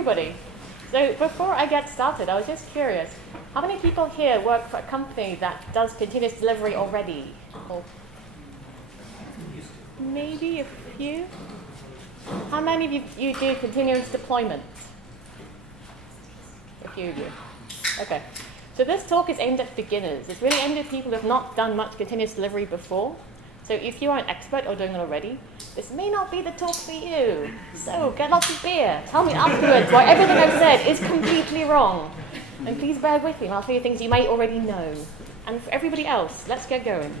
everybody. So before I get started, I was just curious, how many people here work for a company that does continuous delivery already? Or maybe a few? How many of you do continuous deployment? A few of you. Okay. So this talk is aimed at beginners. It's really aimed at people who have not done much continuous delivery before. So if you are an expert or doing it already, this may not be the talk for you. So get lots of beer. Tell me afterwards why everything I've said is completely wrong. And please bear with me and I'll tell you things you might already know. And for everybody else, let's get going.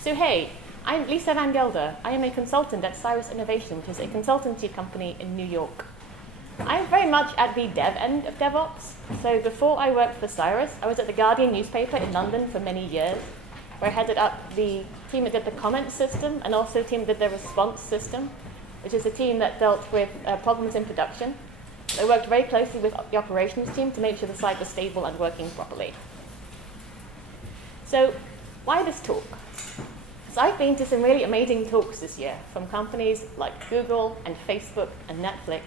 So hey, I'm Lisa van Gelder. I am a consultant at Cyrus Innovation, which is a consultancy company in New York. I'm very much at the dev end of DevOps. So before I worked for Cyrus, I was at the Guardian newspaper in London for many years, where I headed up the team that did the comment system and also the team that did the response system, which is a team that dealt with problems in production. I worked very closely with the operations team to make sure the site was stable and working properly. So why this talk? So I've been to some really amazing talks this year from companies like Google and Facebook and Netflix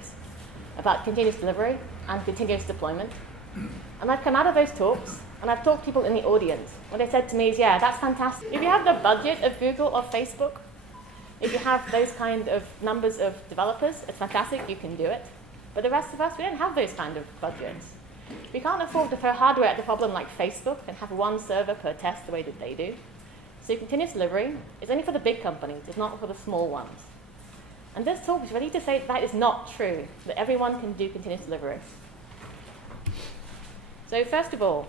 about continuous delivery and continuous deployment. And I've come out of those talks and I've talked to people in the audience. What they said to me is, yeah, that's fantastic. If you have the budget of Google or Facebook, if you have those kind of numbers of developers, it's fantastic, you can do it. But the rest of us, we don't have those kind of budgets. We can't afford to throw hardware at the problem like Facebook and have one server per test the way that they do. So continuous delivery is only for the big companies, it's not for the small ones. And this talk is ready to say that is not true, that everyone can do continuous delivery. So first of all,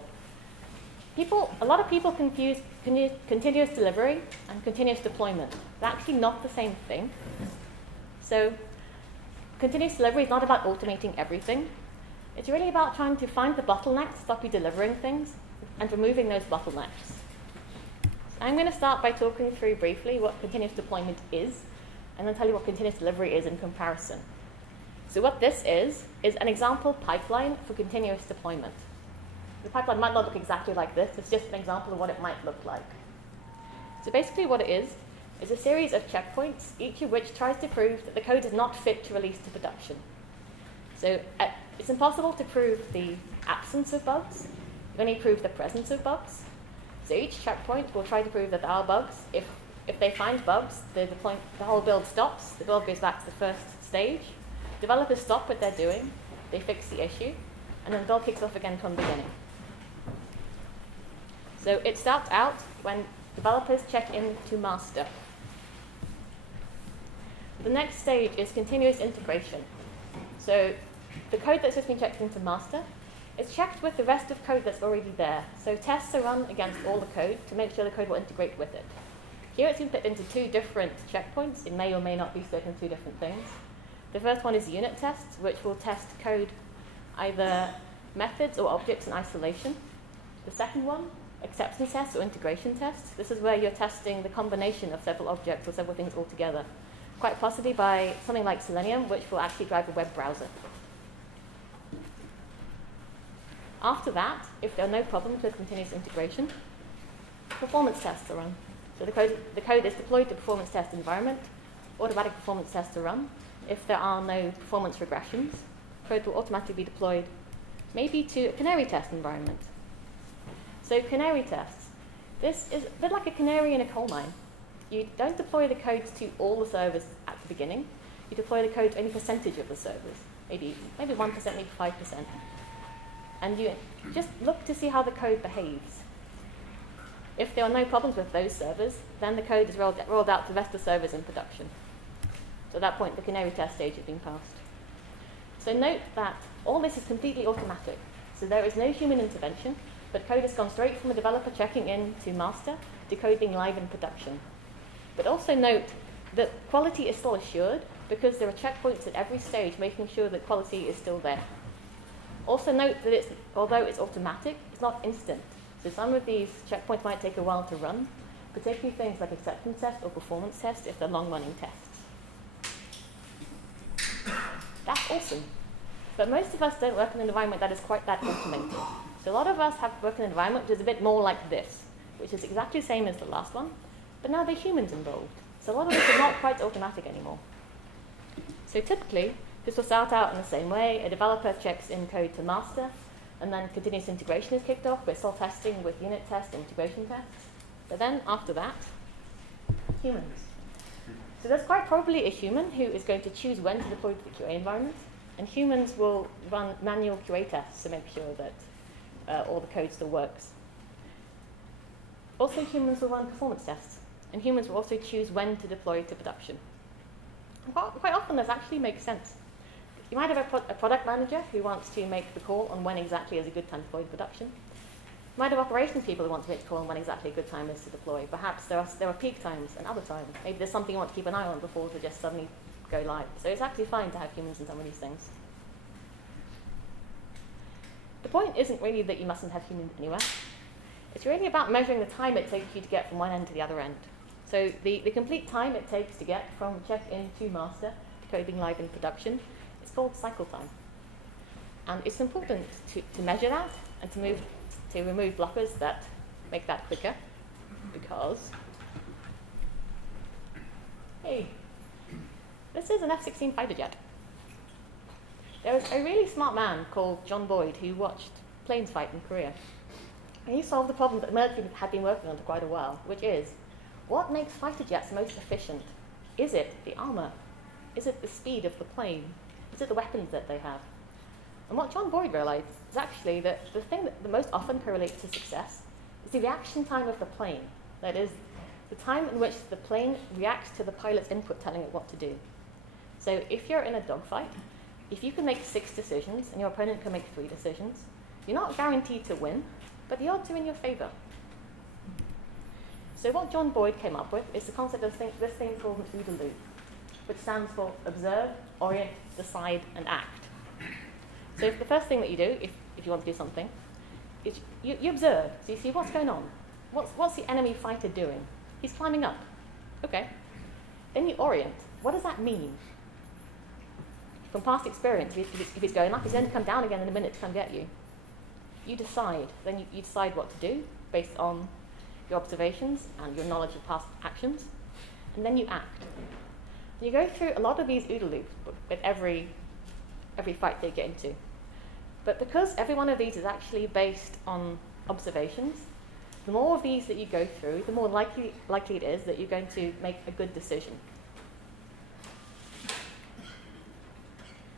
a lot of people confuse continuous delivery and continuous deployment. They're actually not the same thing. So continuous delivery is not about automating everything. It's really about trying to find the bottlenecks to stop you delivering things and removing those bottlenecks. So I'm going to start by talking through briefly what continuous deployment is, and then tell you what continuous delivery is in comparison. So what this is an example pipeline for continuous deployment. The pipeline might not look exactly like this. It's just an example of what it might look like. So basically what it is a series of checkpoints, each of which tries to prove that the code is not fit to release to production. So it's impossible to prove the absence of bugs. You only prove the presence of bugs. So each checkpoint will try to prove that there are bugs. If they find bugs, the whole build stops. The build goes back to the first stage. Developers stop what they're doing. They fix the issue. And then the build kicks off again from the beginning. So it starts out when developers check in to master. The next stage is continuous integration. So the code that's just been checked into master is checked with the rest of code that's already there. So tests are run against all the code to make sure the code will integrate with it. Here it's been put into two different checkpoints. It may or may not be split into two different things. The first one is unit tests, which will test code, either methods or objects in isolation. The second one, acceptance tests or integration tests. This is where you're testing the combination of several objects or several things all together, quite possibly by something like Selenium, which will actually drive a web browser. After that, if there are no problems with continuous integration, performance tests are run. So the code is deployed to performance test environment, automatic performance tests are run. If there are no performance regressions, code will automatically be deployed maybe to a canary test environment. So canary tests, this is a bit like a canary in a coal mine. You don't deploy the code to all the servers at the beginning. You deploy the code to any percentage of the servers, maybe 1%, maybe 5%. And you just look to see how the code behaves. If there are no problems with those servers, then the code is rolled out to the rest of the servers in production. So at that point, the canary test stage has been passed. So note that all this is completely automatic. So there is no human intervention, but code has gone straight from a developer checking in to master to code being live in production. But also note that quality is still assured because there are checkpoints at every stage making sure that quality is still there. Also note that although it's automatic, it's not instant. So some of these checkpoints might take a while to run, particularly things like acceptance tests or performance tests if they're long-running tests. That's awesome. But most of us don't work in an environment that is quite that automated. So a lot of us work in an environment which is a bit more like this, which is exactly the same as the last one, but now there are humans involved. So a lot of this is not quite automatic anymore. So typically, This will start out in the same way. A developer checks in code to master, and then continuous integration is kicked off. We're still testing with unit tests and integration tests. But then after that, humans. So there's quite probably a human who is going to choose when to deploy to the QA environment, and humans will run manual QA tests to make sure that all the code still works. Also, humans will run performance tests, and humans will also choose when to deploy to production. Quite often, this actually makes sense. You might have a product manager who wants to make the call on when exactly is a good time to deploy to production. You might have operations people who want to make the call on when exactly a good time is to deploy. Perhaps there are peak times and other times. Maybe there's something you want to keep an eye on before they just suddenly go live. So it's actually fine to have humans in some of these things. The point isn't really that you mustn't have humans anywhere. It's really about measuring the time it takes you to get from one end to the other end. So the complete time it takes to get from check-in to master to code being live in production is called cycle time. And it's important to measure that and to remove blockers that make that quicker, because, hey, this is an F-16 fighter jet. There was a really smart man called John Boyd who watched planes fight in Korea. And he solved the problem that the military had been working on for quite a while, which is, what makes fighter jets most efficient? Is it the armor? Is it the speed of the plane? Is it the weapons that they have? And what John Boyd realized is actually that the thing that the most often correlates to success is the reaction time of the plane. That is, the time in which the plane reacts to the pilot's input telling it what to do. So if you're in a dogfight, if you can make 6 decisions and your opponent can make 3 decisions, you're not guaranteed to win, but the odds are in your favor. So what John Boyd came up with is the concept of this thing called an OODA loop, which stands for observe, orient, decide, and act. So if the first thing that you do, if you want to do something, is you observe. So you see what's going on. What's the enemy fighter doing? He's climbing up. Okay. Then you orient. What does that mean? From past experience, if he's going up, he's going to come down again in a minute to come get you. You decide. Then you decide what to do based on your observations and your knowledge of past actions. And then you act. You go through a lot of these OODA loops with every fight they get into. But because every one of these is actually based on observations, the more of these that you go through, the more likely it is that you're going to make a good decision.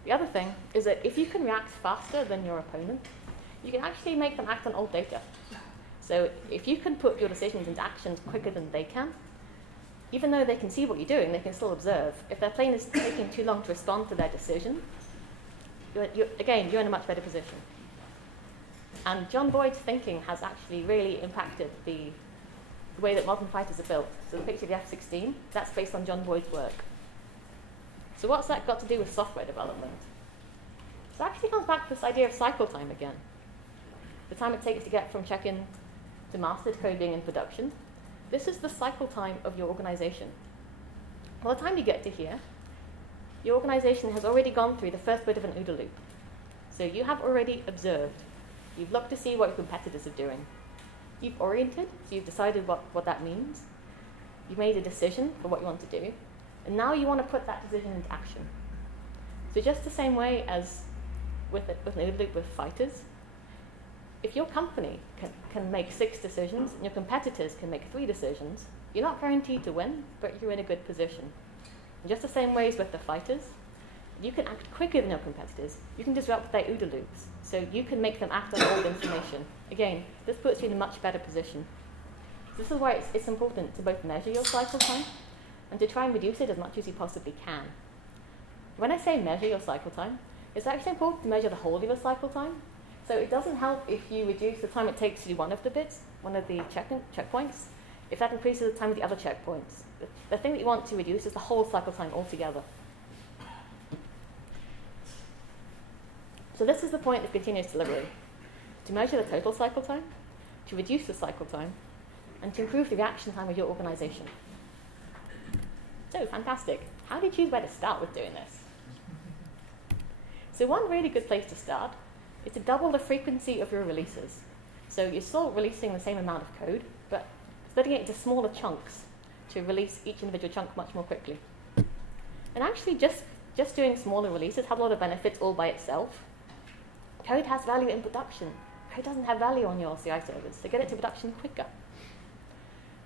The other thing is that if you can react faster than your opponent, you can actually make them act on old data. So if you can put your decisions into actions quicker than they can, even though they can see what you're doing, they can still observe. If their plane is taking too long to respond to their decision, you're in a much better position. And John Boyd's thinking has actually really impacted the way that modern fighters are built. So the picture of the F-16, that's based on John Boyd's work. So what's that got to do with software development? So it actually comes back to this idea of cycle time again. The time it takes to get from check-in to master to code being in production. This is the cycle time of your organization. By the time you get to here, your organization has already gone through the first bit of an OODA loop. So you have already observed. You've looked to see what your competitors are doing. You've oriented, so you've decided what that means. You've made a decision for what you want to do. And now you want to put that decision into action. So just the same way as with an OODA loop with fighters, if your company can make 6 decisions and your competitors can make 3 decisions, you're not guaranteed to win, but you're in a good position. And just the same ways with the fighters, you can act quicker than your competitors. You can disrupt their OODA loops, so you can make them act on old information. Again, this puts you in a much better position. So this is why it's important to both measure your cycle time and to try and reduce it as much as you possibly can. When I say measure your cycle time, it's actually important to measure the whole of your cycle time. So it doesn't help if you reduce the time it takes to do one of the bits, one of the checkpoints, if that increases the time of the other checkpoints. The thing that you want to reduce is the whole cycle time altogether. So this is the point of continuous delivery: to measure the total cycle time, to reduce the cycle time, and to improve the reaction time of your organization. So, fantastic. How do you choose where to start with doing this? So one really good place to start is to double the frequency of your releases. So you're still releasing the same amount of code, but splitting it into smaller chunks to release each individual chunk much more quickly. And actually, just just doing smaller releases has a lot of benefits all by itself. Code has value in production. Code doesn't have value on your CI servers, so get it to production quicker.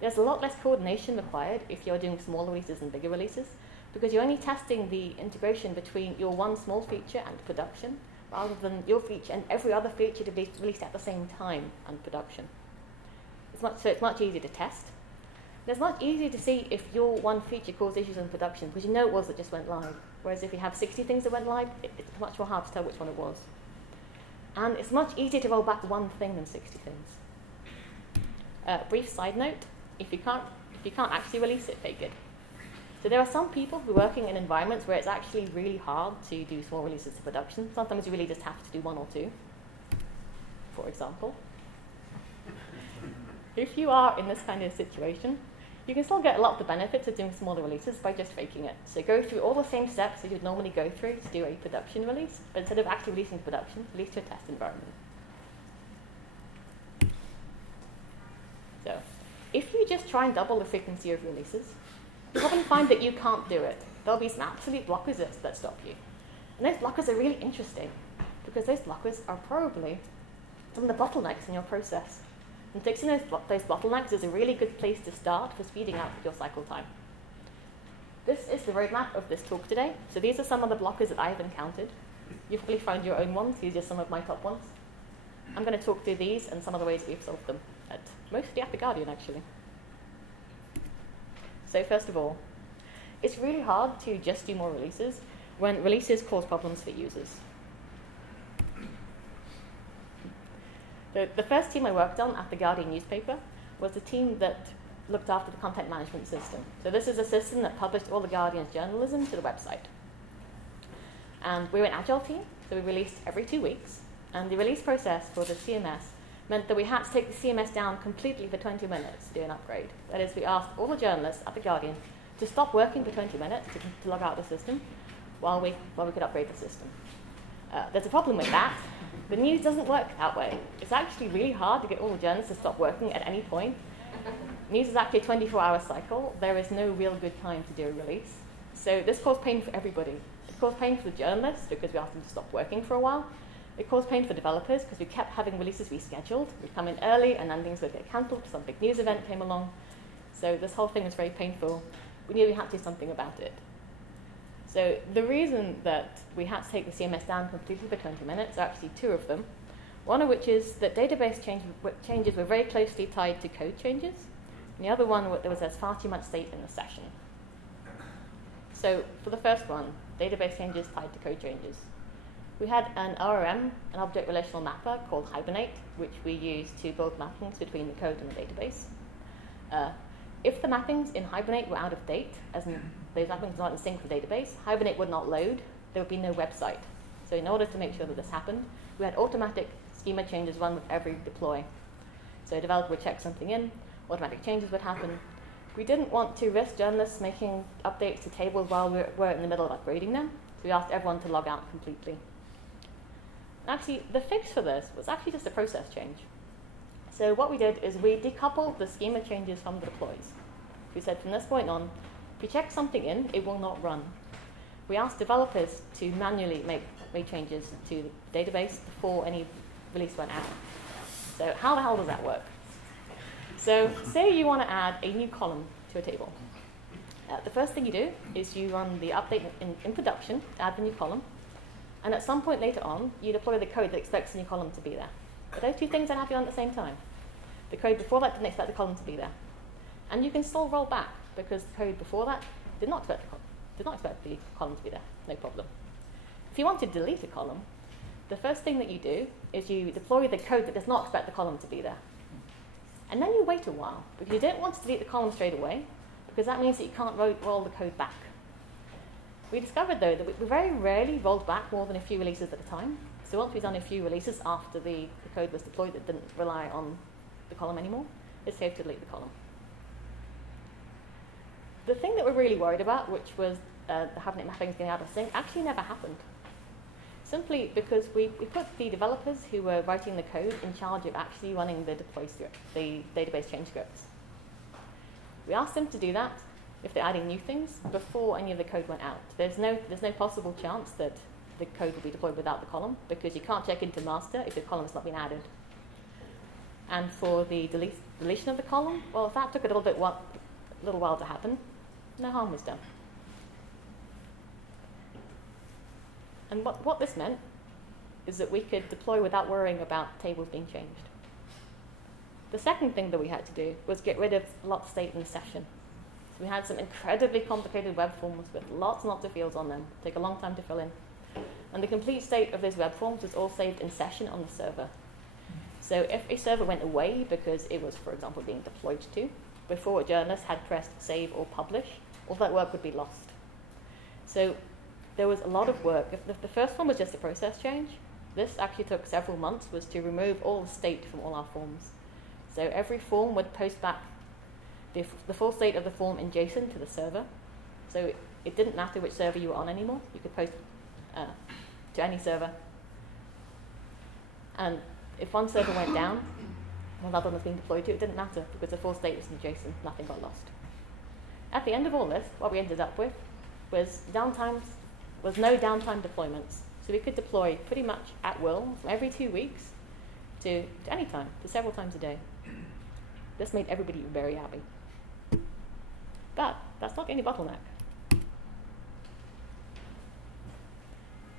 There's a lot less coordination required if you're doing smaller releases and bigger releases, because you're only testing the integration between your one small feature and production, rather than your feature and every other feature to be released at the same time and production. So it's much easier to test. It's much easier to see if your one feature caused issues in production, because you know it was that just went live. Whereas if you have 60 things that went live, it's much more hard to tell which one it was. And it's much easier to roll back one thing than 60 things. Brief side note, if you can't actually release it, fake it. So there are some people who are working in environments where it's actually really hard to do small releases to production. Sometimes you really just have to do one or two, for example. If you are in this kind of situation, you can still get a lot of the benefits of doing smaller releases by just faking it. So go through all the same steps that you'd normally go through to do a production release, but instead of actually releasing to production, release to a test environment. So if you just try and double the frequency of releases, you'll probably find that you can't do it. There'll be some absolute blockers that stop you. And those blockers are really interesting, because those blockers are probably some of the bottlenecks in your process. And fixing those bottlenecks is a really good place to start for speeding up your cycle time. This is the roadmap of this talk today. So these are some of the blockers that I've encountered. You've probably found your own ones. These are some of my top ones. I'm going to talk through these and some of the ways we've solved them, mostly at The Guardian, actually. So first of all, it's really hard to just do more releases when releases cause problems for users. The first team I worked on at The Guardian newspaper was the team that looked after the content management system. So this is a system that published all The Guardian's journalism to the website. And we were an agile team, so we released every 2 weeks. And the release process for the CMS meant that we had to take the CMS down completely for 20 minutes to do an upgrade. That is, we asked all the journalists at The Guardian to stop working for 20 minutes to log out of the system while we could upgrade the system. There's a problem with that. The news doesn't work that way. It's actually really hard to get all the journalists to stop working at any point. News is actually a 24-hour cycle. There is no real good time to do a release. So this caused pain for everybody. It caused pain for the journalists because we asked them to stop working for a while. It caused pain for developers because we kept having releases rescheduled. We'd come in early and then things would get cancelled. Some big news event came along. So this whole thing was very painful. We knew we had to do something about it. So the reason that we had to take the CMS down completely for 20 minutes are actually two of them. One of which is that database changes were very closely tied to code changes. And the other one, there was far too much state in the session. So for the first one, database changes tied to code changes. We had an ORM, an object relational mapper called Hibernate, which we used to build mappings between the code and the database. If the mappings in Hibernate were out of date, as in those mappings were not in sync with the database, Hibernate would not load. There would be no website. So in order to make sure that this happened, we had automatic schema changes run with every deploy. So a developer would check something in, automatic changes would happen. We didn't want to risk journalists making updates to tables while we were in the middle of upgrading them, so we asked everyone to log out completely. Actually, the fix for this was actually just a process change. So what we did is we decoupled the schema changes from the deploys. We said from this point on, if you check something in, it will not run. We asked developers to manually make changes to the database before any release went out. So how the hell does that work? So say you want to add a new column to a table. The first thing you do is you run the update in production to add the new column. And at some point later on, you deploy the code that expects the new column to be there. But those two things don't have to be on at the same time. The code before that didn't expect the column to be there. And you can still roll back, because the code before that did not expect the column to be there. No problem. If you want to delete a column, the first thing that you do is you deploy the code that does not expect the column to be there. And then you wait a while, because you don't want to delete the column straight away, because that means that you can't roll the code back. We discovered, though, that we very rarely rolled back more than a few releases at a time. So once we've done a few releases after the code was deployed that didn't rely on the column anymore, it's safe to delete the column. The thing that we're really worried about, which was the Hibernate mappings getting out of sync, actually never happened. Simply because we put the developers who were writing the code in charge of actually running the deploy script, the database change scripts. We asked them to do that. if they're adding new things, before any of the code went out. There's no possible chance that the code will be deployed without the column, because you can't check into master if the column's not been added. And for the deletion of the column, well, if that took a little while to happen, no harm was done. And what this meant is that we could deploy without worrying about tables being changed. The second thing that we had to do was get rid of lot state and session. So we had some incredibly complicated web forms with lots and lots of fields on them. Take a long time to fill in. And the complete state of those web forms was all saved in session on the server. So if a server went away because it was, for example, being deployed to, before a journalist had pressed save or publish, all that work would be lost. So there was a lot of work. If the first one was just a process change, this actually took several months, was to remove all the state from all our forms. So every form would post back the full state of the form in JSON to the server. So it didn't matter which server you were on anymore. You could post to any server. And if one server went down, while another one was being deployed to, it didn't matter, because the full state was in JSON, nothing got lost. At the end of all this, what we ended up with was no downtime deployments. So we could deploy pretty much at will from every 2 weeks to any time, to several times a day. This made everybody very happy. But that's not the only bottleneck.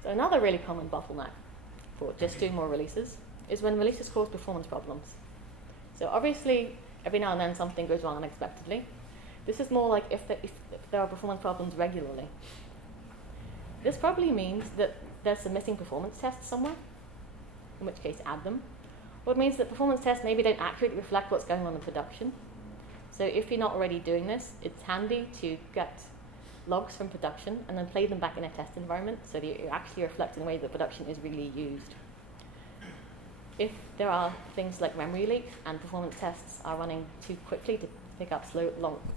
So another really common bottleneck for just doing more releases is when releases cause performance problems. So obviously, every now and then something goes wrong unexpectedly. This is more like if there are performance problems regularly. This probably means that there's some missing performance tests somewhere, in which case add them. Or it means that performance tests maybe don't accurately reflect what's going on in production. So if you're not already doing this, it's handy to get logs from production and then play them back in a test environment so that you're actually reflecting the way that production is really used. If there are things like memory leaks and performance tests are running too quickly to pick up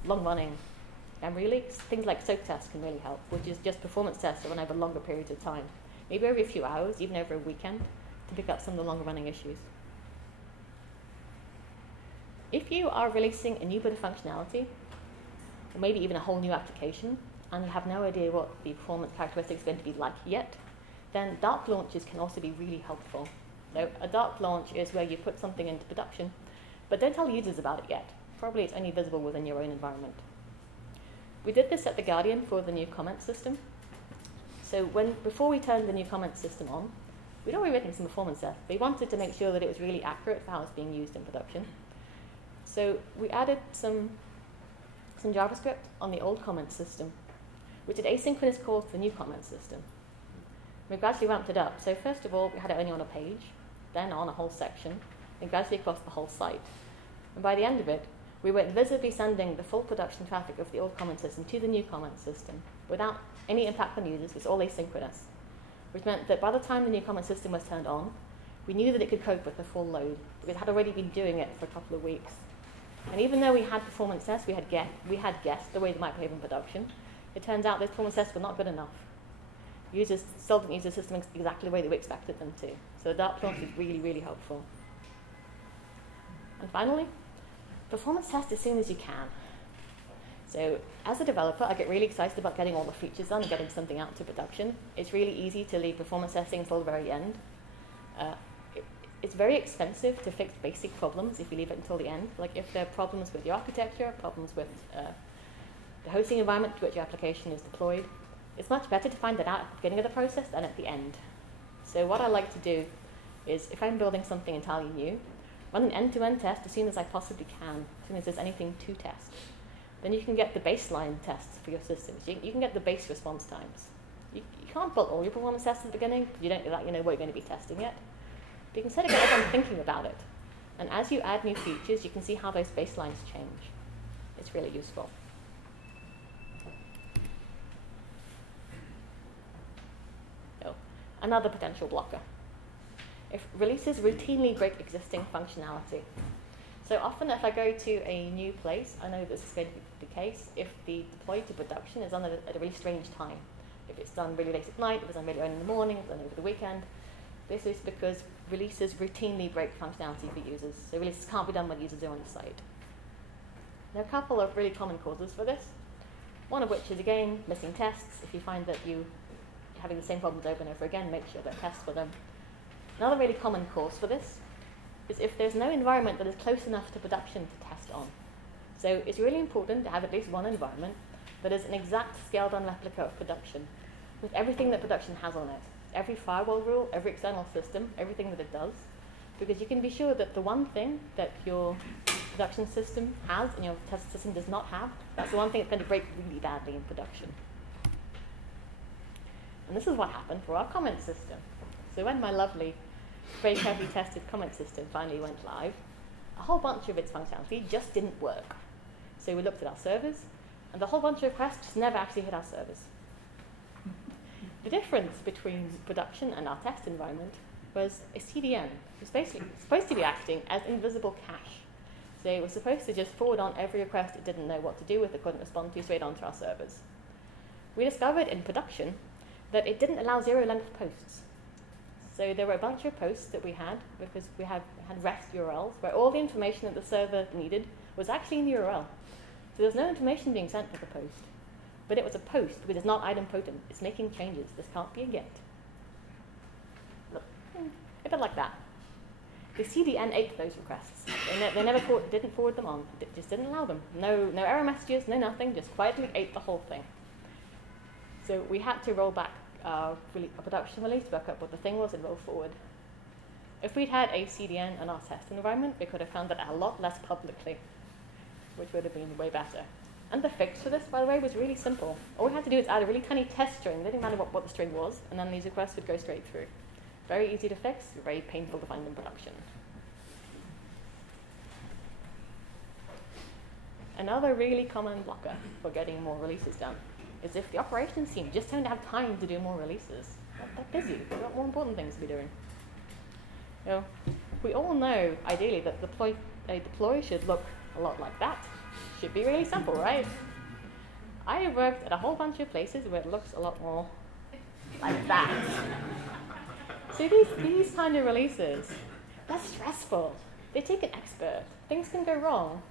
long-running memory leaks, things like soak tests can really help, which is just performance tests that run over longer periods of time, maybe over a few hours, even over a weekend, to pick up some of the longer-running issues. If you are releasing a new bit of functionality, or maybe even a whole new application, and you have no idea what the performance characteristics are going to be like yet, then dark launches can also be really helpful. So a dark launch is where you put something into production, but don't tell users about it yet. Probably it's only visible within your own environment. We did this at The Guardian for the new comment system. So before we turned the new comment system on, we'd already written some performance tests. We wanted to make sure that it was really accurate for how it's being used in production. So we added some JavaScript on the old comment system, which did asynchronous calls to the new comment system. We gradually ramped it up. So first of all, we had it only on a page, then on a whole section, and gradually across the whole site. And by the end of it, we were visibly sending the full production traffic of the old comment system to the new comment system without any impact on users. It was all asynchronous, which meant that by the time the new comment system was turned on, we knew that it could cope with the full load, because it had already been doing it for a couple of weeks. And even though we had performance tests, we had guessed the way they might behave in production, it turns out those performance tests were not good enough. Users still didn't use the system exactly the way that we expected them to. So the dark launch is really, really helpful. And finally, performance test as soon as you can. So as a developer, I get really excited about getting all the features done and getting something out to production. It's really easy to leave performance testing until the very end. It's very expensive to fix basic problems if you leave it until the end. Like if there are problems with your architecture, problems with the hosting environment to which your application is deployed, it's much better to find that out at the beginning of the process than at the end. So what I like to do is, if I'm building something entirely new, run an end-to-end test as soon as I possibly can, as soon as there's anything to test. Then you can get the baseline tests for your systems. You can get the base response times. You can't build all your performance tests at the beginning, because you don't know what you're going to be testing yet. But you can set it up everyone thinking about it. And as you add new features, you can see how those baselines change. It's really useful. So, another potential blocker. If releases routinely break existing functionality. So often if I go to a new place, I know this is going to be the case if the deploy to production is done at a really strange time. If it's done really late at night, if it's done really early in the morning, if it's done over the weekend. This is because releases routinely break functionality for users. So releases can't be done when users are on the site. There are a couple of really common causes for this. One of which is, again, missing tests. If you find that you're having the same problems over and over again, make sure there are tests for them. Another really common cause for this is if there's no environment that is close enough to production to test on. So it's really important to have at least one environment that is an exact scaled-down replica of production, with everything that production has on it. Every firewall rule, every external system, everything that it does, because you can be sure that the one thing that your production system has and your test system does not have, that's the one thing that's going to break really badly in production. And this is what happened for our comment system. So when my lovely, very carefully tested comment system finally went live, a whole bunch of its functionality just didn't work. So we looked at our servers, and the whole bunch of requests just never actually hit our servers. The difference between production and our test environment was a CDN. It was basically supposed to be acting as invisible cache. So it was supposed to just forward on every request it didn't know what to do with, it couldn't respond to, straight onto our servers. We discovered in production that it didn't allow zero-length posts. So there were a bunch of posts that we had, because we had REST URLs, where all the information that the server needed was actually in the URL. So there's no information being sent to the post. But it was a post, because it's not idempotent. It's making changes. This can't be a GET. Look, a bit like that. The CDN ate those requests. They never didn't forward them on. It just didn't allow them. No error messages, no nothing, just quietly ate the whole thing. So we had to roll back our production release, work out what the thing was, and roll forward. If we'd had a CDN in our test environment, we could have found that a lot less publicly, which would have been way better. And the fix for this, by the way, was really simple. All we had to do is add a really tiny test string. It didn't matter what the string was, and then these requests would go straight through. Very easy to fix, very painful to find in production. Another really common blocker for getting more releases done is if the operations team just don't have time to do more releases. They're busy. They've got more important things to be doing. You know, we all know, ideally, that a deploy should look a lot like that. Should be really simple, right? I have worked at a whole bunch of places where it looks a lot more like that. So these kind of releases, they're stressful. They take an expert. Things can go wrong.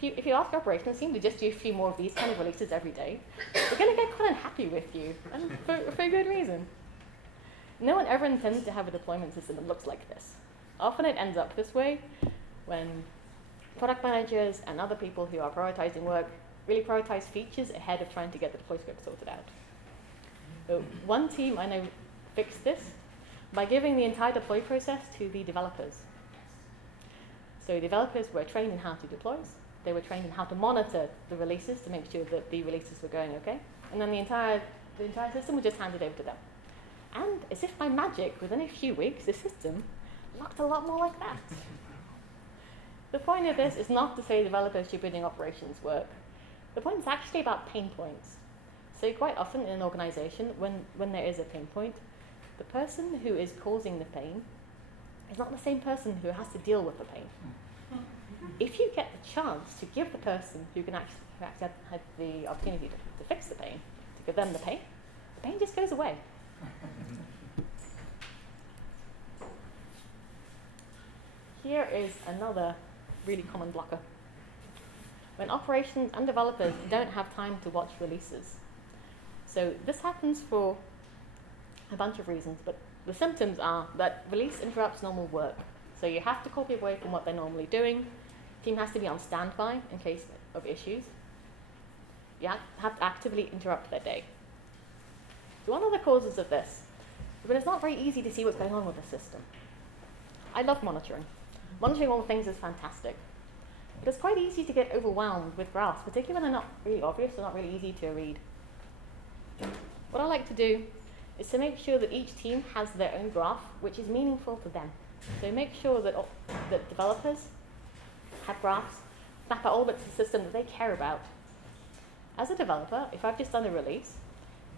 If you ask your operations team to just do a few more of these kind of releases every day, they're going to get quite unhappy with you, and for a good reason. No one ever intends to have a deployment system that looks like this. Often it ends up this way when product managers and other people who are prioritizing work really prioritize features ahead of trying to get the deploy script sorted out. So one team I know fixed this by giving the entire deploy process to the developers. So developers were trained in how to deploy. They were trained in how to monitor the releases to make sure that the releases were going okay. And then the entire system was just handed over to them. And as if by magic, within a few weeks, the system looked a lot more like that. The point of this is not to say developers should be doing operations work. The point is actually about pain points. So quite often in an organization, when there is a pain point, the person who is causing the pain is not the same person who has to deal with the pain. If you get the chance to give the person who actually had the opportunity to fix the pain, to give them the pain just goes away. Here is another really common blocker. When operations and developers don't have time to watch releases. So this happens for a bunch of reasons, but the symptoms are that release interrupts normal work. So you have to call people away from what they're normally doing. The team has to be on standby in case of issues. You have to actively interrupt their day. So one of the causes of this is that it's not very easy to see what's going on with the system. I love monitoring. Monitoring all the things is fantastic. But it's quite easy to get overwhelmed with graphs, particularly when they're not really obvious or not really easy to read. What I like to do is to make sure that each team has their own graph, which is meaningful to them. So make sure that developers have graphs, map out all bits of the system that they care about. As a developer, if I've just done a release,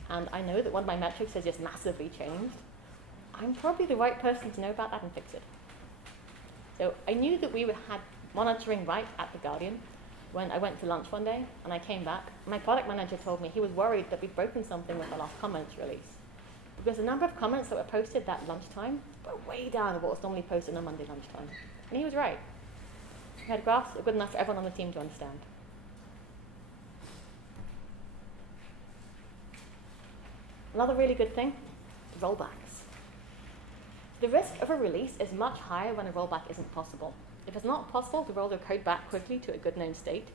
and I know that one of my metrics has just massively changed, I'm probably the right person to know about that and fix it. So I knew that we had monitoring right at The Guardian when I went to lunch one day, and I came back. My product manager told me he was worried that we'd broken something with the last comments release, because the number of comments that were posted that lunchtime were way down of what was normally posted on Monday lunchtime. And he was right. We had graphs that were good enough for everyone on the team to understand. Another really good thing, rollbacks. The risk of a release is much higher when a rollback isn't possible. If it's not possible to roll your code back quickly to a good known state,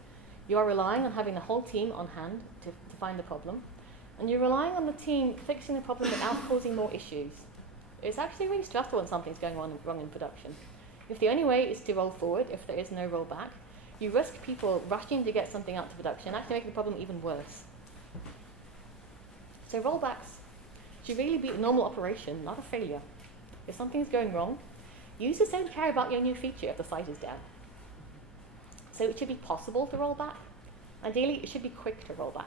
you are relying on having the whole team on hand to find the problem, and you're relying on the team fixing the problem without causing more issues. It's actually really stressful when something's going wrong in production. If the only way is to roll forward, if there is no rollback, you risk people rushing to get something out to production and actually making the problem even worse. So rollbacks should really be a normal operation, not a failure. If something's going wrong, users don't care about your new feature if the site is down. So it should be possible to roll back. Ideally, it should be quick to roll back.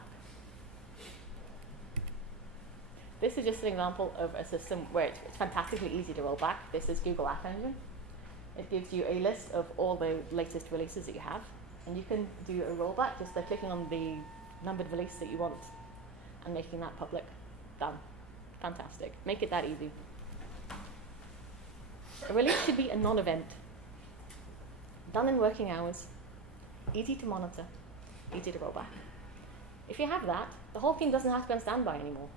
This is just an example of a system where it's fantastically easy to roll back. This is Google App Engine. It gives you a list of all the latest releases that you have, and you can do a rollback just by clicking on the numbered release that you want and making that public. Done. Fantastic. Make it that easy. A release should be a non-event. Done in working hours. Easy to monitor. Easy to roll back. If you have that, the whole team doesn't have to be on standby anymore.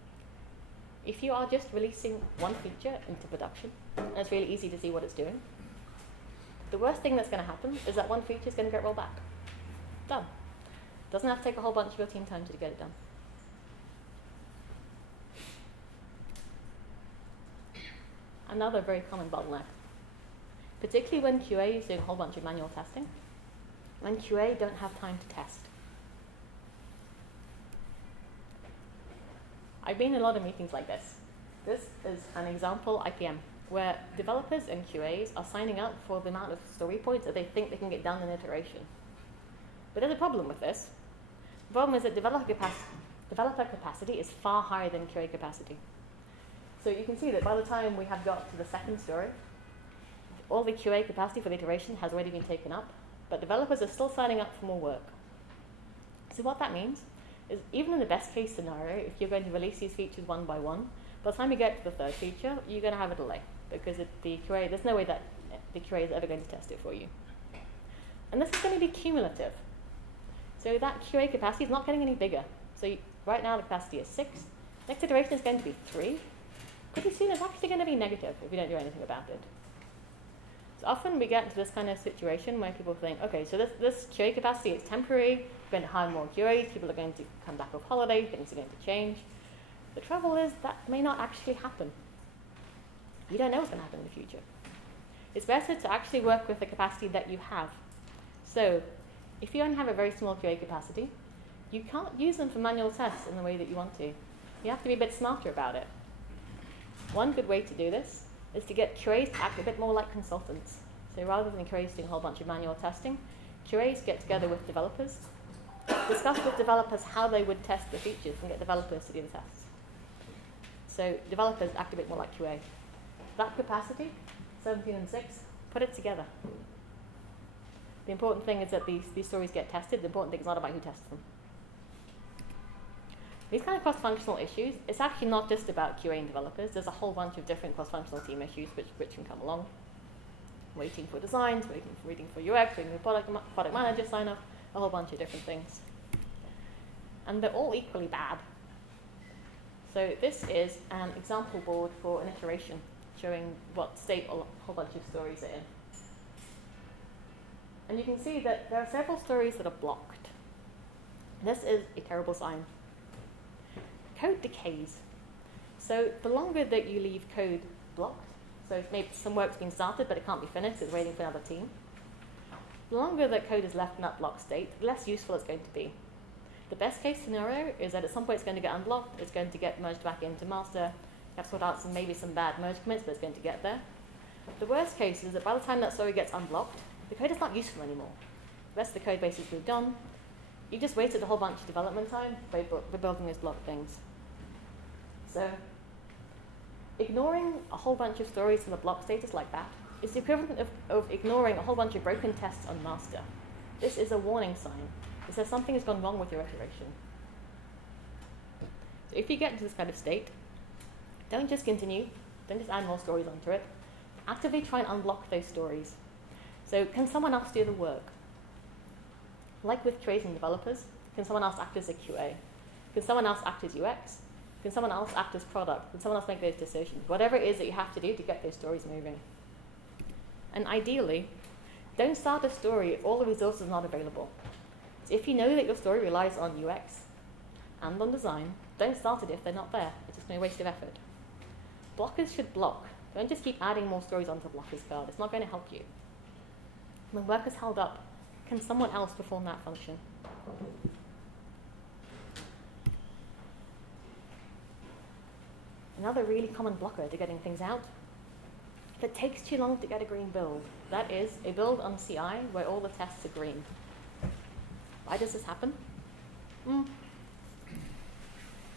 If you are just releasing one feature into production, and it's really easy to see what it's doing, the worst thing that's going to happen is that one feature is going to get rolled back. Done. Doesn't have to take a whole bunch of your team time to get it done. Another very common bottleneck, particularly when QA is doing a whole bunch of manual testing, when QA don't have time to test. I've been in a lot of meetings like this. This is an example IPM, where developers and QAs are signing up for the amount of story points that they think they can get done in an iteration. But there's a problem with this. The problem is that developer capacity is far higher than QA capacity. So you can see that by the time we have got to the second story, all the QA capacity for the iteration has already been taken up, but developers are still signing up for more work. So what that means is, even in the best case scenario, if you're going to release these features one by one, by the time you get to the third feature, you're going to have a delay, because there's no way that the QA is ever going to test it for you. And this is going to be cumulative. So that QA capacity is not getting any bigger. So right now the capacity is 6. Next iteration is going to be 3. Pretty soon it's actually going to be negative if you don't do anything about it. So often we get into this kind of situation where people think, okay, so this QA capacity is temporary, we're going to hire more QAs, people are going to come back off holiday, things are going to change. The trouble is that may not actually happen. You don't know what's going to happen in the future. It's better to actually work with the capacity that you have. So if you only have a very small QA capacity, you can't use them for manual tests in the way that you want to. You have to be a bit smarter about it. One good way to do this is to get QAs to act a bit more like consultants. So rather than QAs doing a whole bunch of manual testing, QAs get together with developers, discuss with developers how they would test the features, and get developers to do the tests. So developers act a bit more like QA. That capacity, 17 and 6, put it together. The important thing is that these stories get tested. The important thing is not about who tests them. These kind of cross-functional issues, it's actually not just about QA and developers. There's a whole bunch of different cross-functional team issues which can come along. Waiting for designs, waiting for UX, waiting for product manager sign-up, a whole bunch of different things. And they're all equally bad. So this is an example board for an iteration, showing what state a whole bunch of stories are in. And you can see that there are several stories that are blocked. This is a terrible sign. Code decays. So the longer that you leave code blocked, so if maybe some work's been started but it can't be finished, it's waiting for another team, the longer that code is left in that blocked state, the less useful it's going to be. The best case scenario is that at some point it's going to get unblocked, it's going to get merged back into master, you have to sort out maybe some bad merge commits, but it's going to get there. The worst case is that by the time that story gets unblocked, the code is not useful anymore. The rest of the code base is moved on. You just wasted a whole bunch of development time by building those blocked things. So ignoring a whole bunch of stories in the block status like that is the equivalent of ignoring a whole bunch of broken tests on master. This is a warning sign. It says something has gone wrong with your iteration. So if you get into this kind of state, don't just continue, don't just add more stories onto it. Actively try and unblock those stories. So can someone else do the work? Like with QAs and developers, can someone else act as a QA? Can someone else act as UX? Can someone else act as product? Can someone else make those decisions? Whatever it is that you have to do to get those stories moving. And ideally, don't start a story if all the resources are not available. So if you know that your story relies on UX and on design, don't start it if they're not there. It's just going to be a waste of effort. Blockers should block. Don't just keep adding more stories onto the blocker's card. It's not going to help you. When work is held up, can someone else perform that function? Another really common blocker to getting things out. If it takes too long to get a green build, that is, a build on CI where all the tests are green. Why does this happen?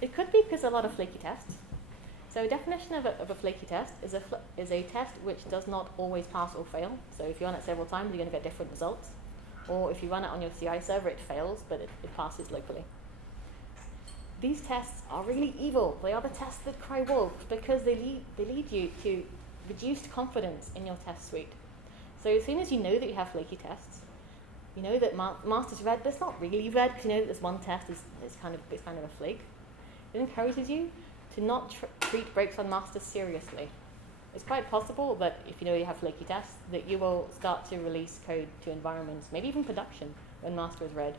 It could be because a lot of flaky tests. So a definition of a flaky test is a test which does not always pass or fail. So if you run it several times, you're going to get different results. Or if you run it on your CI server, it fails, but it passes locally. These tests are really evil. They are the tests that cry wolf because they lead you to reduced confidence in your test suite. So as soon as you know that you have flaky tests, you know that master's red, but it's not really red because you know that this one test is kind of a flake. It encourages you to not treat breaks on master seriously. It's quite possible that if you know you have flaky tests, that you will start to release code to environments, maybe even production, when master is red.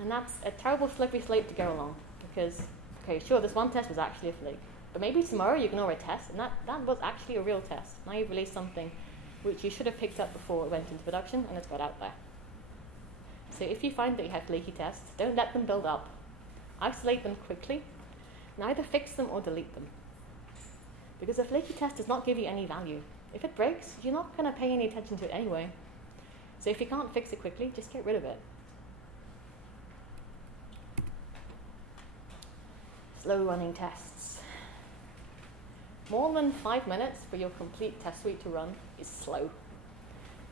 And that's a terrible slippery slope to go along because, okay, sure, this one test was actually a flake, but maybe tomorrow you ignore a test, and that was actually a real test. Now you've released something which you should have picked up before it went into production, and it's got out there. So if you find that you have flaky tests, don't let them build up. Isolate them quickly, and either fix them or delete them. Because a flaky test does not give you any value. If it breaks, you're not going to pay any attention to it anyway. So if you can't fix it quickly, just get rid of it. Slow running tests. More than 5 minutes for your complete test suite to run is slow.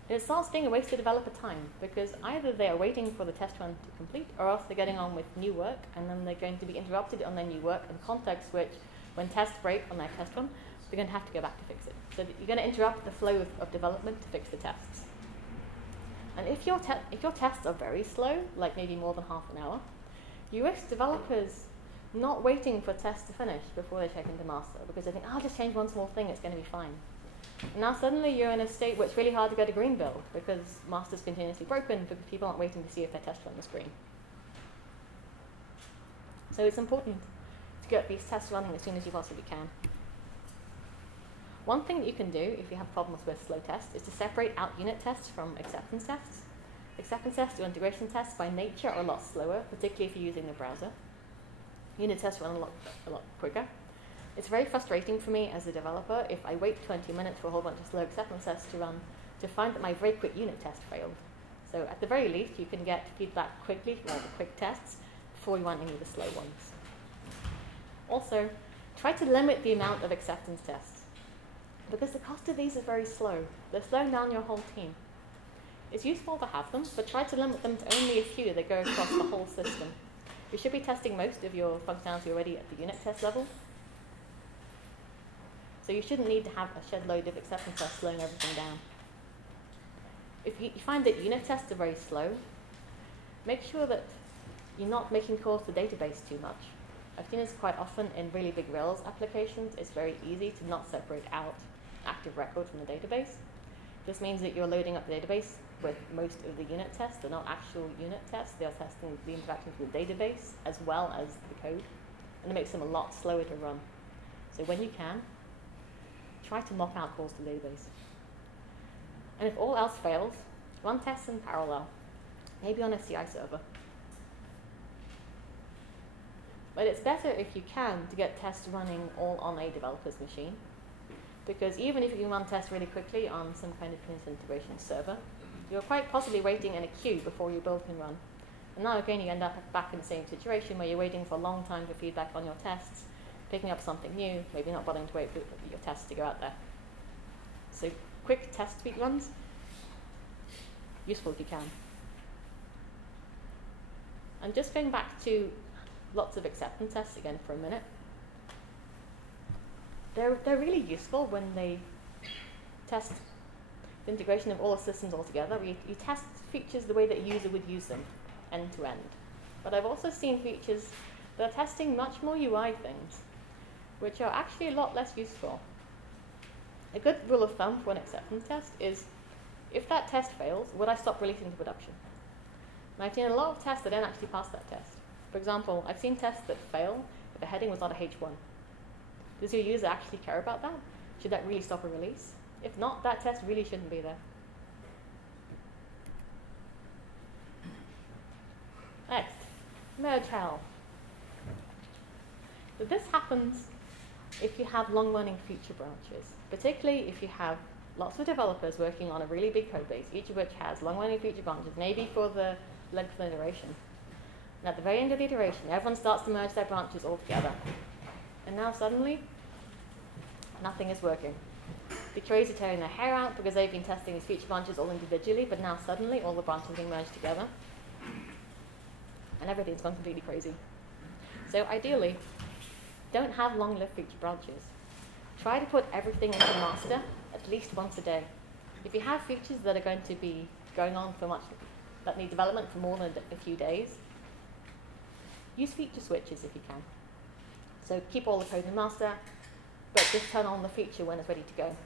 And it starts being a waste of developer time because either they are waiting for the test run to complete or else they're getting on with new work and then they're going to be interrupted on their new work and context switch when tests break on their test run, they're going to have to go back to fix it. So you're going to interrupt the flow of development to fix the tests. And if your tests are very slow, like maybe more than half an hour, UX developers not waiting for tests to finish before they check into master because they think, I'll just change one small thing, it's going to be fine. And now suddenly you're in a state where it's really hard to get a green build because master's continuously broken because people aren't waiting to see if their test run is green. So it's important to get these tests running as soon as you possibly can. One thing that you can do if you have problems with slow tests is to separate out unit tests from acceptance tests. Acceptance tests or integration tests by nature are a lot slower, particularly if you're using the browser. Unit tests run a lot quicker. It's very frustrating for me as a developer if I wait 20 minutes for a whole bunch of slow acceptance tests to run to find that my very quick unit test failed. So at the very least, you can get feedback quickly from all the quick tests before you run any of the slow ones. Also, try to limit the amount of acceptance tests because the cost of these is very slow. They're slowing down your whole team. It's useful to have them, but try to limit them to only a few that go across the whole system. You should be testing most of your functionality already at the unit test level. So you shouldn't need to have a shed load of acceptance tests slowing everything down. If you find that unit tests are very slow, make sure that you're not making calls to the database too much. I've seen this quite often in really big Rails applications. It's very easy to not separate out active record from the database. This means that you're loading up the database with most of the unit tests. They're not actual unit tests. They are testing the interactions with the database as well as the code. And it makes them a lot slower to run. So when you can, try to mock out calls to the database. And if all else fails, run tests in parallel, maybe on a CI server. But it's better if you can to get tests running all on a developer's machine. Because even if you can run tests really quickly on some kind of continuous integration server, you're quite possibly waiting in a queue before your build can run. And now again you end up back in the same situation where you're waiting for a long time for feedback on your tests, picking up something new, maybe not bothering to wait for your tests to go out there. So quick test suite runs, useful if you can. And just going back to lots of acceptance tests again for a minute. They're really useful when they test the integration of all the systems all together. You test features the way that a user would use them, end to end. But I've also seen features they're testing much more UI things, which are actually a lot less useful. A good rule of thumb for an acceptance test is, if that test fails, would I stop releasing to production? And I've seen a lot of tests that don't actually pass that test. For example, I've seen tests that fail if the heading was not a H1. Does your user actually care about that? Should that really stop a release? If not, that test really shouldn't be there. Next, merge hell. So this happens if you have long-running feature branches, particularly if you have lots of developers working on a really big code base, each of which has long-running feature branches, maybe for the length of an iteration. And at the very end of the iteration, everyone starts to merge their branches all together. And now suddenly, nothing is working. The QAs are tearing their hair out because they've been testing these feature branches all individually, but now suddenly all the branches are being merged together. And everything's gone completely crazy. So ideally, don't have long-lived feature branches. Try to put everything into master at least once a day. If you have features that are going to be going on for much, that need development for more than a few days, use feature switches if you can. So keep all the code in master, but just turn on the feature when it's ready to go.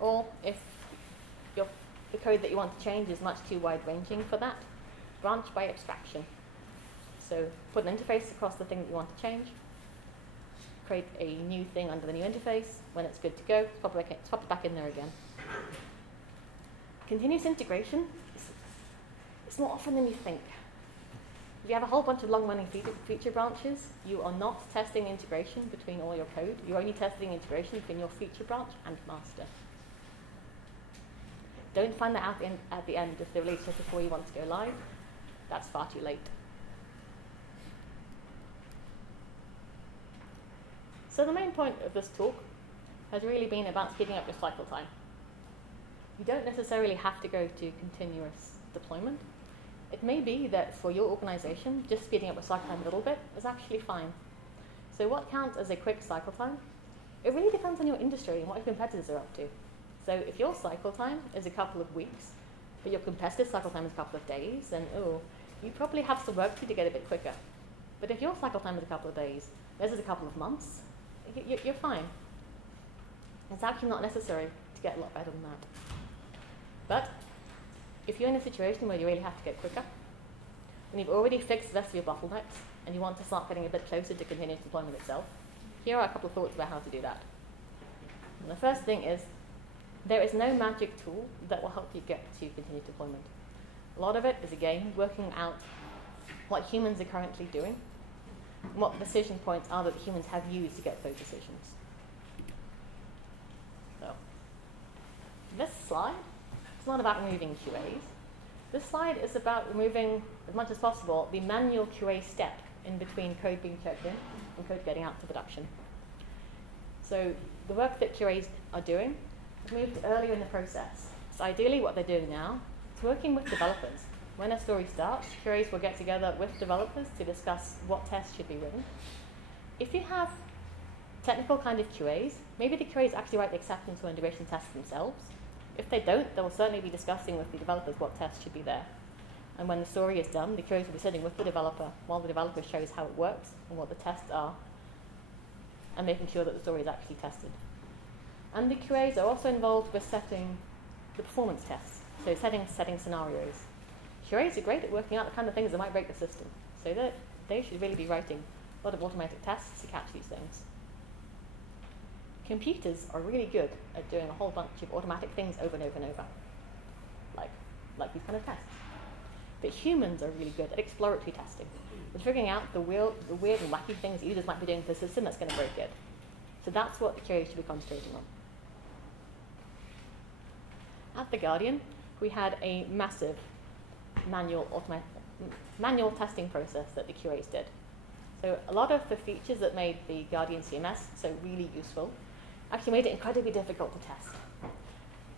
Or if the code that you want to change is much too wide-ranging for that, branch by abstraction. So put an interface across the thing that you want to change, create a new thing under the new interface. When it's good to go, swap it back in there again. Continuous integration is more often than you think. If you have a whole bunch of long-running feature branches, you are not testing integration between all your code. You're only testing integration between your feature branch and master. Don't find that out at the end of the release just before you want to go live. That's far too late. So the main point of this talk has really been about speeding up your cycle time. You don't necessarily have to go to continuous deployment. It may be that for your organization, just speeding up your cycle time a little bit is actually fine. So what counts as a quick cycle time? It really depends on your industry and what your competitors are up to. So if your cycle time is a couple of weeks, but your competitor's cycle time is a couple of days, then you probably have some work to do to get a bit quicker. But if your cycle time is a couple of days, theirs is a couple of months, you're fine. It's actually not necessary to get a lot better than that. But if you're in a situation where you really have to get quicker, and you've already fixed the rest of your bottlenecks, and you want to start getting a bit closer to continuous deployment itself, here are a couple of thoughts about how to do that. And the first thing is, there is no magic tool that will help you get to continuous deployment. A lot of it is, again, working out what humans are currently doing, and what decision points are that humans have used to get those decisions. So, this slide is not about removing QAs. This slide is about removing, as much as possible, the manual QA step in between code being checked in and code getting out to production. So the work that QAs are doing is moved earlier in the process. So ideally what they're doing now is working with developers. When a story starts, QAs will get together with developers to discuss what tests should be written. If you have technical kind of QAs, maybe the QAs actually write the acceptance or integration tests themselves. If they don't, they will certainly be discussing with the developers what tests should be there. And when the story is done, the QAs will be sitting with the developer while the developer shows how it works and what the tests are, and making sure that the story is actually tested. And the QAs are also involved with setting the performance tests, so setting scenarios. QAs are great at working out the kind of things that might break the system, so that they should really be writing a lot of automatic tests to catch these things. Computers are really good at doing a whole bunch of automatic things over and over and over, like these kind of tests. But humans are really good at exploratory testing, at figuring out the weird and wacky things that users might be doing to the system that's going to break it. So that's what the QA should be concentrating on. At The Guardian, we had a massive manual testing process that the QAs did. So a lot of the features that made the Guardian CMS so really useful actually made it incredibly difficult to test.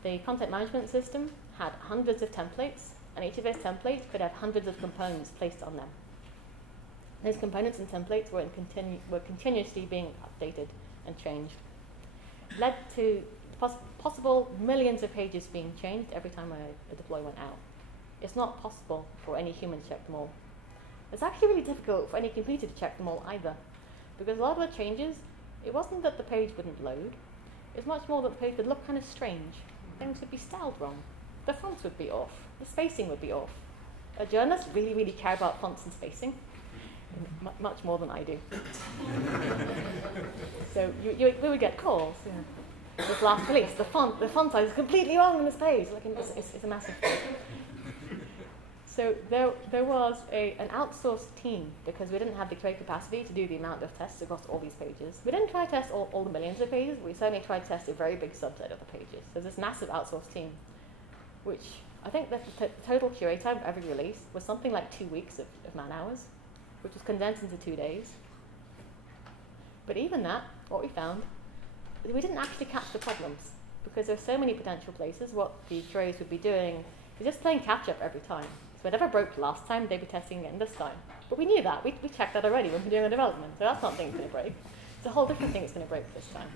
The content management system had hundreds of templates, and each of those templates could have hundreds of components placed on them. Those components and templates were continuously being updated and changed. It led to possible millions of pages being changed every time a deploy went out. It's not possible for any human to check them all. It's actually really difficult for any computer to check them all either, because a lot of the changes, it wasn't that the page wouldn't load, it's much more that the page would look kind of strange. Things would be styled wrong. The fonts would be off. The spacing would be off. Journalists really, really care about fonts and spacing, much more than I do. So we would get calls. Yeah. This last release, the font size is completely wrong on this page. Like it's a massive thing. So there was an outsourced team because we didn't have the QA capacity to do the amount of tests across all these pages. We didn't try to test all the millions of pages. We certainly tried to test a very big subset of the pages. So this massive outsourced team, which I think that the total QA time for every release was something like 2 weeks of man hours, which was condensed into 2 days. But even that, what we found, we didn't actually catch the problems because there are so many potential places. What the QAs would be doing is just playing catch up every time. So whatever broke last time, they'd be testing again this time. But we knew that. We checked that already when we were doing the development. So that's not something that's going to break. It's a whole different thing that's going to break this time.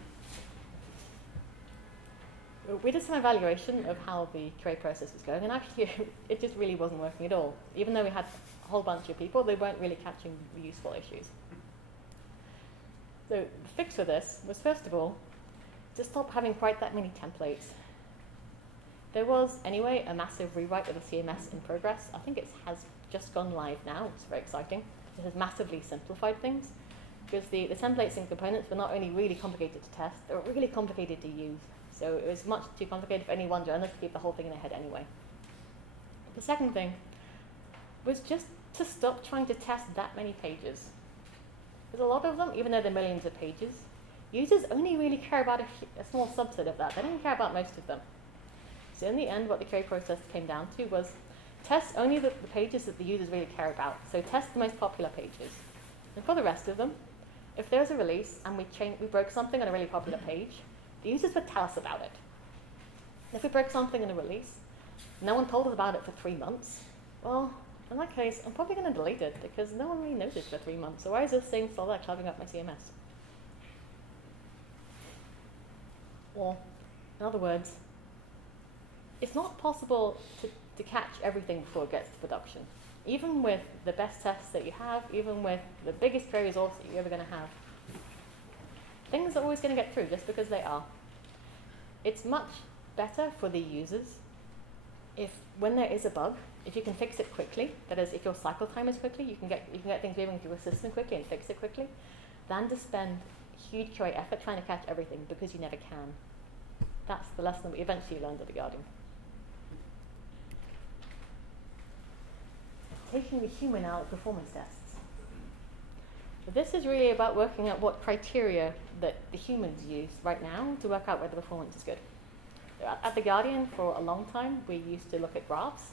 We did some evaluation of how the QA process was going, and actually it just really wasn't working at all. Even though we had a whole bunch of people, they weren't really catching the useful issues. So the fix for this was, first of all, to stop having quite that many templates. There was, anyway, a massive rewrite of the CMS in progress. I think it has just gone live now. It's very exciting. It has massively simplified things because the templates and components were not only really complicated to test, they were really complicated to use. So it was much too complicated for any one journalist to keep the whole thing in their head anyway. The second thing was just to stop trying to test that many pages. There's a lot of them, even though they're millions of pages. Users only really care about a small subset of that. They don't care about most of them. So in the end, what the QA process came down to was test only the pages that the users really care about. So test the most popular pages. And for the rest of them, if there's a release and we broke something on a really popular page, the users would tell us about it. If we broke something in a release, no one told us about it for 3 months, well, in that case, I'm probably going to delete it because no one really noticed for 3 months. So why is this thing still there clogging up my CMS? Or, in other words, it's not possible to catch everything before it gets to production. Even with the best tests that you have, even with the biggest query results that you're ever going to have, things are always going to get through just because they are. It's much better for the users if, when there is a bug, if you can fix it quickly, that is, if your cycle time is quickly, you can get things moving through your system quickly and fix it quickly, than to spend huge QA effort trying to catch everything because you never can. That's the lesson that we eventually learned at The Guardian. Taking the human out of performance tests. So this is really about working out what criteria that the humans use right now to work out whether performance is good. At The Guardian, for a long time, we used to look at graphs.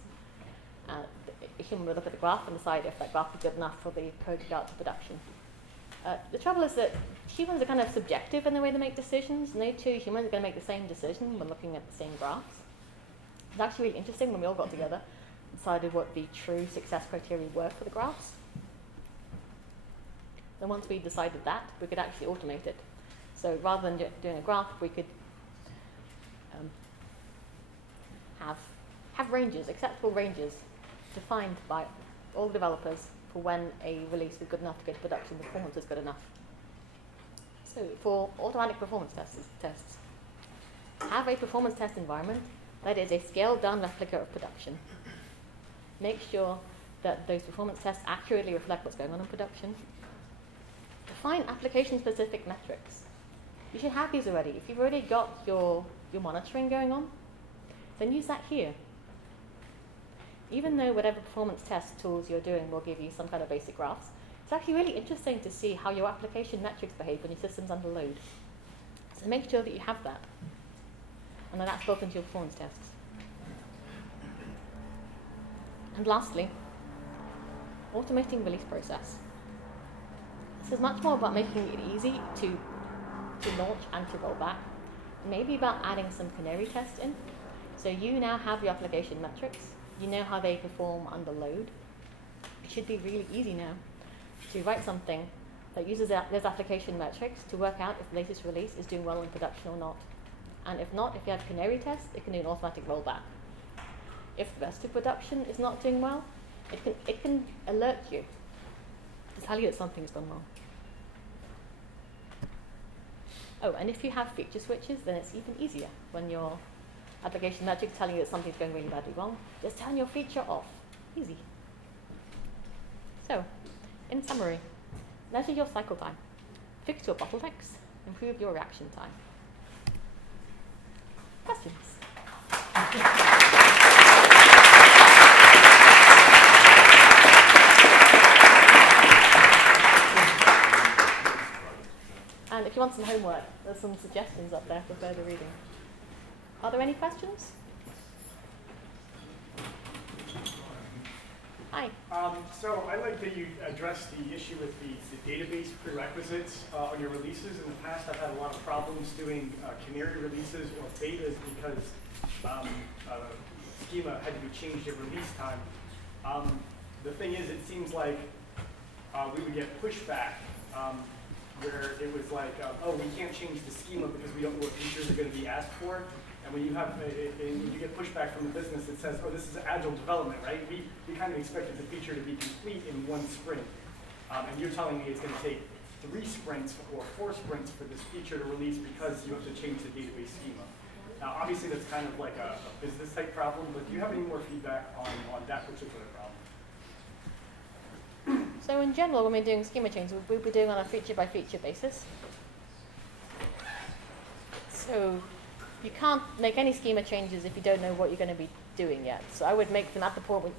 A human would look at the graph and decide if that graph was good enough for the code to go out to production. The trouble is that humans are kind of subjective in the way they make decisions. No two humans are going to make the same decision when looking at the same graphs. It's actually really interesting when we all got together and decided what the true success criteria were for the graphs. Then once we decided that, we could actually automate it. So rather than doing a graph, we could have ranges, acceptable ranges, defined by all the developers for when a release is good enough to go to production, the performance is good enough. So for automatic performance tests, have a performance test environment that is a scaled-down replica of production. Make sure that those performance tests accurately reflect what's going on in production. Define application-specific metrics. You should have these already. If you've already got your monitoring going on, then use that here. Even though whatever performance test tools you're doing will give you some kind of basic graphs, it's actually really interesting to see how your application metrics behave when your system's under load. So make sure that you have that. And then that's built into your performance tests. And lastly, automating release process. This is much more about making it easy to launch and to roll back. Maybe about adding some canary tests in. So you now have your application metrics. You know how they perform under load. It should be really easy now to write something that uses those application metrics to work out if the latest release is doing well in production or not. And if not, if you have canary tests, it can do an automatic rollback. If the rest of production is not doing well, it can alert you to tell you that something's done wrong. Oh, and if you have feature switches, then it's even easier when your application logic is telling you that something's going really badly wrong. Just turn your feature off. Easy. So, in summary, measure your cycle time, fix your bottlenecks, improve your reaction time. Questions? And if you want some homework, there's some suggestions up there for further reading. Are there any questions? Hi. So I like that you addressed the issue with the database prerequisites on your releases. In the past, I've had a lot of problems doing canary releases or betas because schema had to be changed at release time. The thing is, it seems like we would get pushback where it was like, oh, we can't change the schema because we don't know what features are going to be asked for. And when you have, when you get pushback from the business that says, oh, this is agile development, right? We kind of expected the feature to be complete in one sprint. And you're telling me it's going to take 3 sprints or 4 sprints for this feature to release because you have to change the database schema. Now, obviously, that's kind of like a business type problem, but do you have any more feedback on that particular problem? So in general, when we're doing schema changes, we'll be doing on a feature by feature basis. So you can't make any schema changes if you don't know what you're going to be doing yet. So I would make them at the point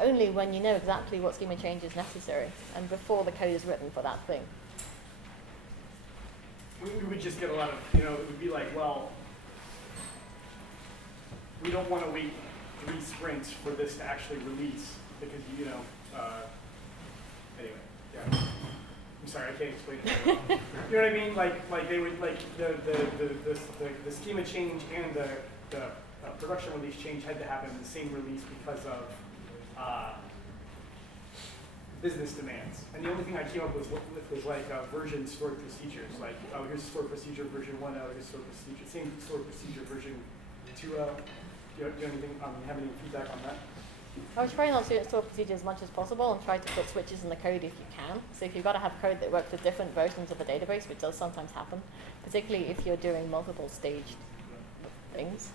only when you know exactly what schema change is necessary and before the code is written for that thing. We would just get a lot of, it would be like, well, we don't want to wait 3 sprints for this to actually release because, anyway, yeah. I'm sorry, I can't explain it very well. You know what I mean? Like they would the schema change and the production release change had to happen in the same release because of business demands. And the only thing I came up with was like version stored procedures. Like, oh, here's stored procedure version 1.0, here's stored procedure, same stored procedure version 2.0. Do you have any feedback on that? I would try not to store procedures as much as possible and try to put switches in the code if you can. So if you've got to have code that works with different versions of a database, which does sometimes happen, particularly if you're doing multiple staged things,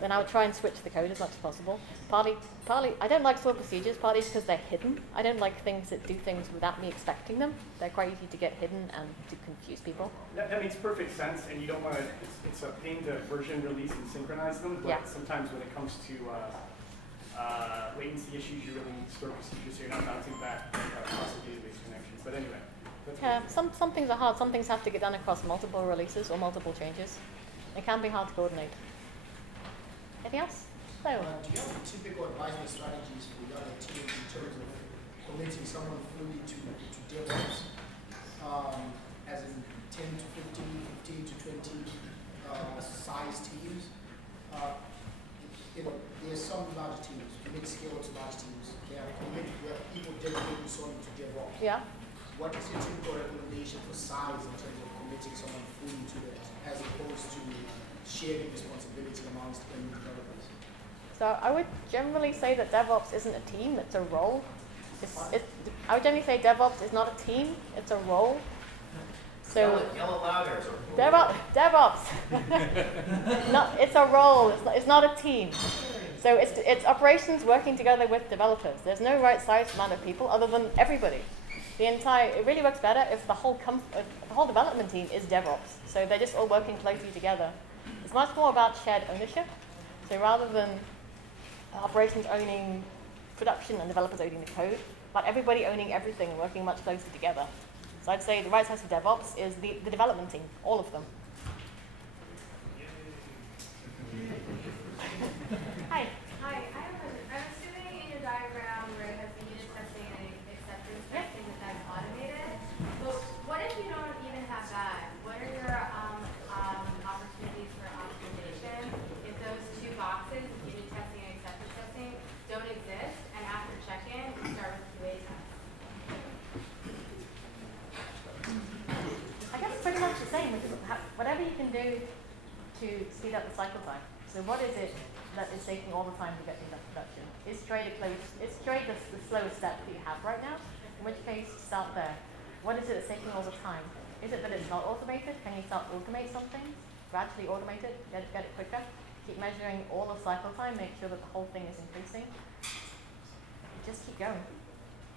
then I would try and switch the code as much as possible. Partly, I don't like stored procedures, partly because they're hidden. I don't like things that do things without me expecting them. They're quite easy to get hidden and to confuse people. That makes perfect sense, and you don't want to, it's a pain to version release and synchronize them, but sometimes when it comes to latency issues, you really need store procedures so you're not bouncing back across the database connections. But anyway. Yeah, some things are hard. Some things have to get done across multiple releases or multiple changes. It can be hard to coordinate. Anything else? So, do you have typical advisement strategies for the other teams in terms of committing someone fully to DevOps, as in 10 to 15, 15 to 20 size teams? There's some large teams, mid-scale to large teams. They are committed where people dedicate solely to DevOps. yeah. What is your typical recommendation for size in terms of committing someone fully to that, as opposed to sharing responsibility amongst any developers? So I would generally say that DevOps isn't a team, it's a role. I would generally say DevOps is not a team, it's a role. So yell louder. DevOps. It's a role, it's not a team. So it's operations working together with developers. There's no right size amount of people other than everybody. It really works better if the whole development team is DevOps. So they're just all working closely together. It's much more about shared ownership. So rather than operations owning production and developers owning the code, but everybody owning everything and working much closer together. So I'd say the right size for DevOps is the development team, all of them. Hi. Hi, I'm assuming in your diagram where it has the unit testing and acceptance testing that's automated. But what if you don't even have that? What are your opportunities for optimization if those 2 boxes, unit testing and acceptance testing, don't exist, and after check-in, you start with QA tests? I guess it's pretty much the same. Whatever you can do to speed up the cycle time. So what is it that is taking all the time to get into production? Is trade the slowest step that you have right now? In which case, start there. What is it that's taking all the time? Is it that it's not automated? Can you start to automate something? Gradually automate it, get it quicker. Keep measuring all of cycle time, make sure that the whole thing is increasing. Just keep going.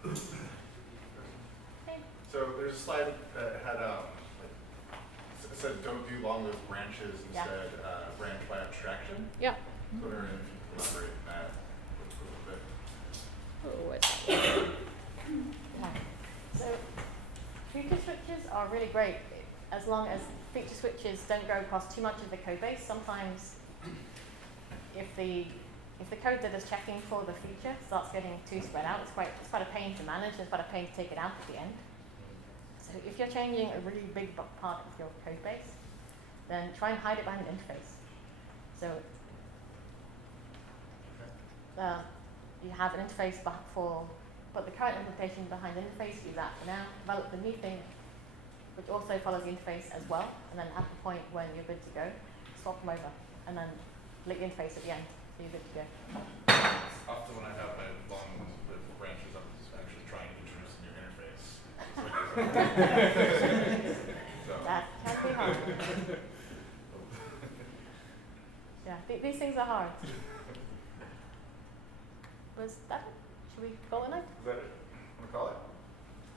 Okay. So there's a slide that had it said don't do long-lived branches, instead branch by abstraction. Yeah. So I wonder if you can elaborate on that a little bit. Oh, where's that? Yeah. So feature switches are really great as long as feature switches don't go across too much of the code base. Sometimes if the code that is checking for the feature starts getting too spread out, it's quite a pain to manage, it's quite a pain to take it out at the end. So if you're changing a really big part of your code base, then try and hide it behind an interface. So you have an interface put the current implementation behind the interface, do that for now, develop the new thing, which also follows the interface as well, and then at the point when you're good to go, swap them over, and then delete the interface at the end, so you're good to go. Often when I have my long-lived branches, I'm actually trying to introduce a new interface. So. That can be hard. Yeah, these things are hard. Was that it? Should we call it a night? Is that it? Want to call it?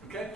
Okay.